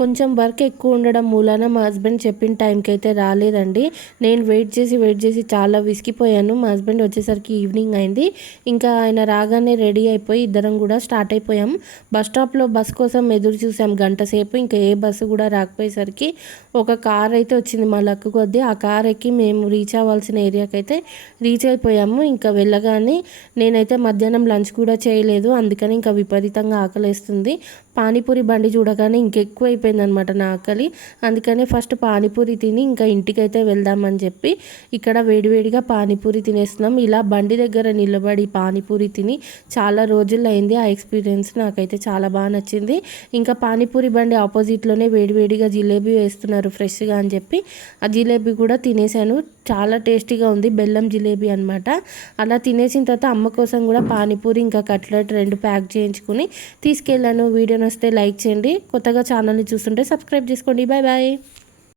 కొంచెం వర్క్ ఎక్కువ ఉండడం మూలాన మా హస్బెండ్ చెప్పిన టైంకి అయితే రాలేదండి. నేను వెయిట్ చేసి చాలా విసిగిపోయాను. మా హస్బెండ్ వచ్చేసరికి ఈవినింగ్ అయింది. ఇంకా ఆయన రాగానే రెడీ అయిపోయి ఇద్దరం కూడా స్టార్ట్ అయిపోయాం. బస్ స్టాప్లో బస్ కోసం ఎదురు చూసాం గంట సేపు. ఇంకా ఏ బస్సు కూడా రాకపోయేసరికి ఒక కార్ అయితే వచ్చింది మా లక్ కొద్దీ. ఆ కార్ ఎక్కి మేము రీచ్ అవ్వాల్సిన ఏరియాకి అయితే రీచ్ అయిపోయాము. ఇంకా వెళ్ళగానే నేనైతే మధ్యాహ్నం లంచ్ కూడా చేయలేదు, అందుకని ఇంకా విపరీతంగా ఆకలేస్తుంది. పానీపూరి బండి చూడగానే ఇంకెక్కువ అయిపోయిందనమాట నా ఆకలి. అందుకనే ఫస్ట్ పానీపూరి తిని ఇంకా ఇంటికైతే వెళ్దామని చెప్పి ఇక్కడ వేడివేడిగా పానీపూరి తినేస్తున్నాం. ఇలా బండి దగ్గర నిలబడి పానీపూరి తిని చాలా రోజులు అయింది. ఆ ఎక్స్పీరియన్స్ నాకైతే చాలా బాగా నచ్చింది. ఇంకా పానీపూరి బండి ఆపోజిట్లోనే వేడివేడిగా జిలేబీ వేస్తున్నారు ఫ్రెష్గా అని చెప్పి ఆ జిలేబీ కూడా తినేసాను. చాలా టేస్టీగా ఉంది, బెల్లం జిలేబీ అనమాట. అలా తినేసిన తర్వాత అమ్మ కోసం కూడా పానీపూరి ఇంకా కట్లెట్ 2 ప్యాక్ చేయించుకుని తీసుకెళ్ళాను. వీడియో నచ్చితే లైక్ చేయండి, కొత్తగా ఛానల్ని చూస్తుంటే సబ్స్క్రైబ్ చేసుకోండి. Bye bye.